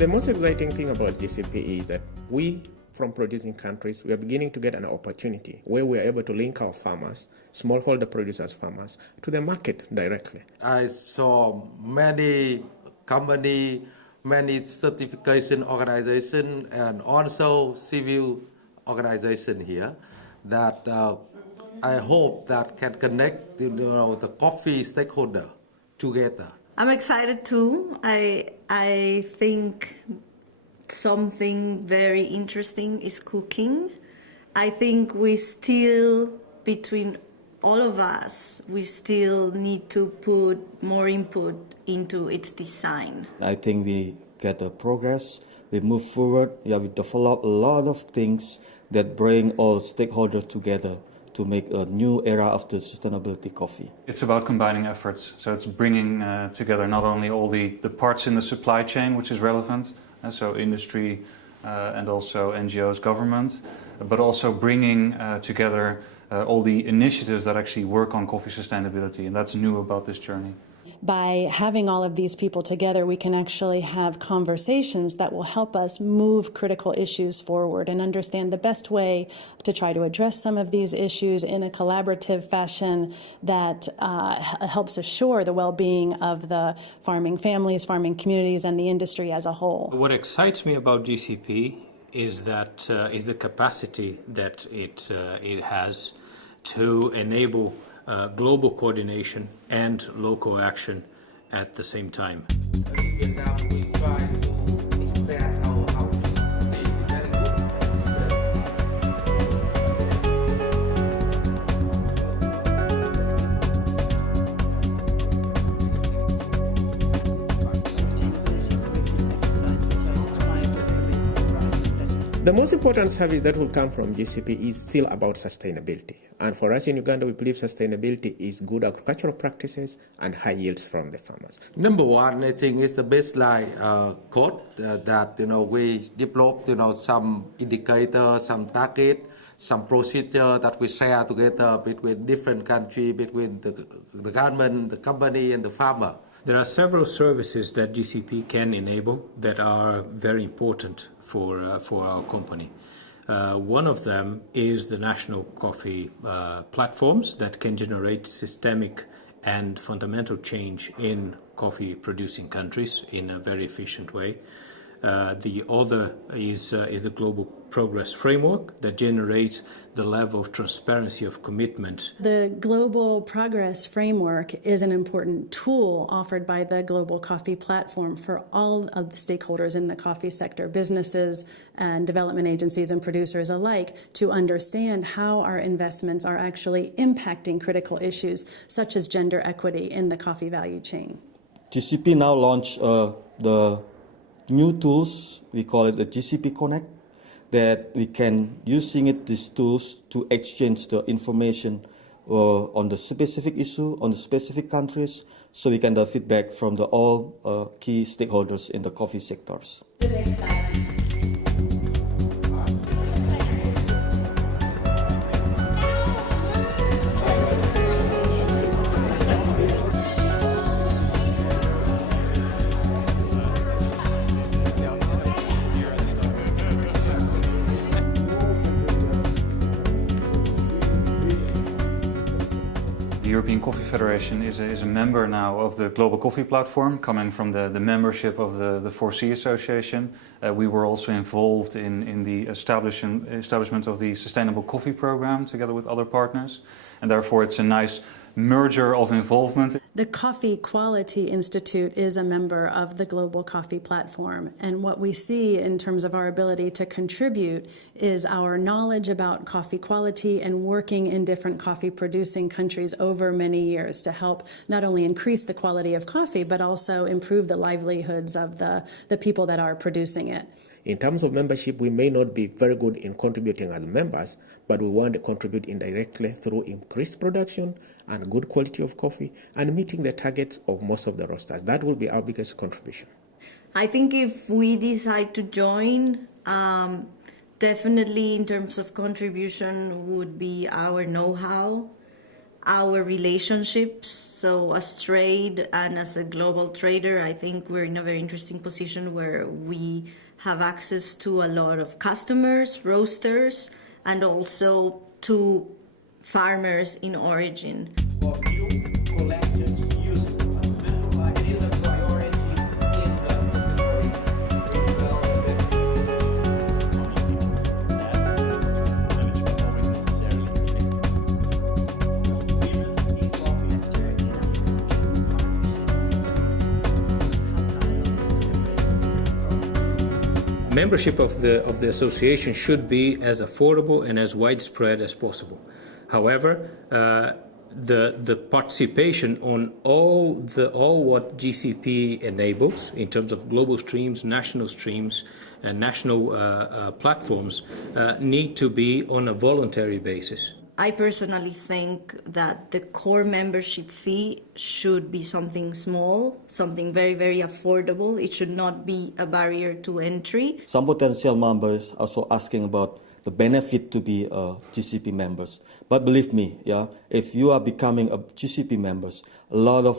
The most exciting thing about GCP is that we, from producing countries, we are beginning to get an opportunity where we are able to link our farmers, smallholder producers farmers, to the market directly. I saw many companies, many certification organizations, and also civil organization here that I hope that can connect the coffee stakeholder together. I'm excited too. I think something very interesting is cooking. I think we still, between all of us, we still need to put more input into its design. I think we get a progress, we move forward, we develop a lot of things that bring all stakeholders together to make a new era of the sustainability coffee. It's about combining efforts, so it's bringing together not only all the parts in the supply chain, which is relevant, so industry and also NGOs, government, but also bringing together all the initiatives that actually work on coffee sustainability, and that's new about this journey. By having all of these people together, we can actually have conversations that will help us move critical issues forward and understand the best way to try to address some of these issues in a collaborative fashion that helps assure the well-being of the farming families, farming communities, and the industry as a whole. What excites me about GCP is that is the capacity that it has to enable global coordination and local action at the same time. The most important service that will come from GCP is still about sustainability. And for us in Uganda, we believe sustainability is good agricultural practices and high yields from the farmers. Number one, I think, is the baseline code that we developed. Some indicators, some target, some procedure that we share together between different countries, between the government, the company, and the farmer. There are several services that GCP can enable that are very important for our company. One of them is the national coffee platforms that can generate systemic and fundamental change in coffee producing countries in a very efficient way. The other is the Global Progress Framework that generates the level of transparency of commitment. The Global Progress Framework is an important tool offered by the Global Coffee Platform for all of the stakeholders in the coffee sector, businesses and development agencies and producers alike, to understand how our investments are actually impacting critical issues such as gender equity in the coffee value chain. GCP now launched the new tools, we call it the GCP Connect, that we can using these tools to exchange the information on the specific issue, on the specific countries, so we can get feedback from all key stakeholders in the coffee sectors. The European Coffee Federation is a member now of the Global Coffee Platform, coming from the membership of the 4C Association. We were also involved in the establishment of the Sustainable Coffee Program together with other partners, and therefore it's a nice merger of involvement. The Coffee Quality Institute is a member of the Global Coffee Platform, and what we see in terms of our ability to contribute is our knowledge about coffee quality and working in different coffee producing countries over many years to help not only increase the quality of coffee but also improve the livelihoods of the people that are producing it. In terms of membership, we may not be very good in contributing as members, but we want to contribute indirectly through increased production and good quality of coffee and meeting the targets of most of the roasters. That will be our biggest contribution. I think if we decide to join, definitely in terms of contribution would be our know-how, our relationships. So as trade and as a global trader, I think we're in a very interesting position where we have access to a lot of customers, roasters, and also to farmers in origin. Membership of the association should be as affordable and as widespread as possible. However, the participation on all what GCP enables in terms of global streams, national streams, and national platforms need to be on a voluntary basis. I personally think that the core membership fee should be something small, something very, very affordable. It should not be a barrier to entry. Some potential members also asking about the benefit to be GCP members. But believe me, if you are becoming a GCP members, a lot of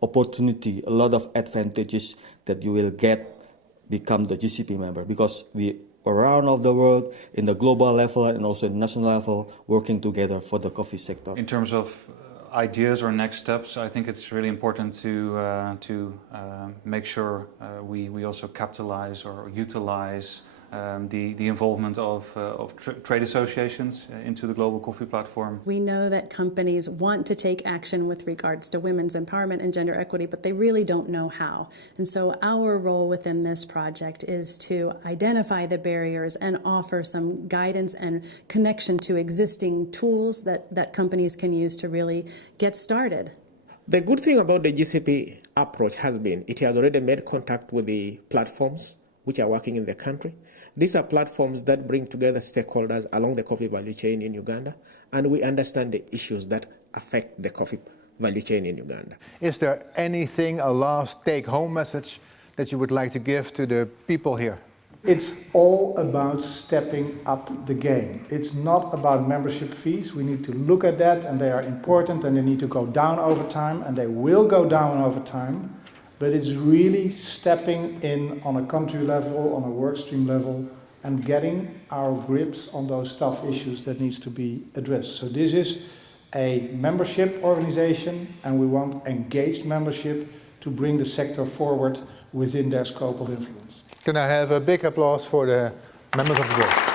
opportunity, a lot of advantages that you will get become the GCP member, because we around of the world, in the global level and also in national level, working together for the coffee sector. In terms of ideas or next steps, I think it's really important to make sure we also capitalize or utilize the involvement of trade associations into the Global Coffee Platform. We know that companies want to take action with regards to women's empowerment and gender equity, but they really don't know how. And so our role within this project is to identify the barriers and offer some guidance and connection to existing tools that companies can use to really get started. The good thing about the GCP approach has been it has already made contact with the platforms which are working in the country. These are platforms that bring together stakeholders along the coffee value chain in Uganda, and we understand the issues that affect the coffee value chain in Uganda. Is there anything, a last take-home message that you would like to give to the people here? It's all about stepping up the game. It's not about membership fees. We need to look at that, and they are important, and they need to go down over time, and they will go down over time. But it's really stepping in on a country level, on a workstream level, and getting our grips on those tough issues that needs to be addressed. So this is a membership organization, and we want engaged membership to bring the sector forward within their scope of influence. Can I have a big applause for the members of the board?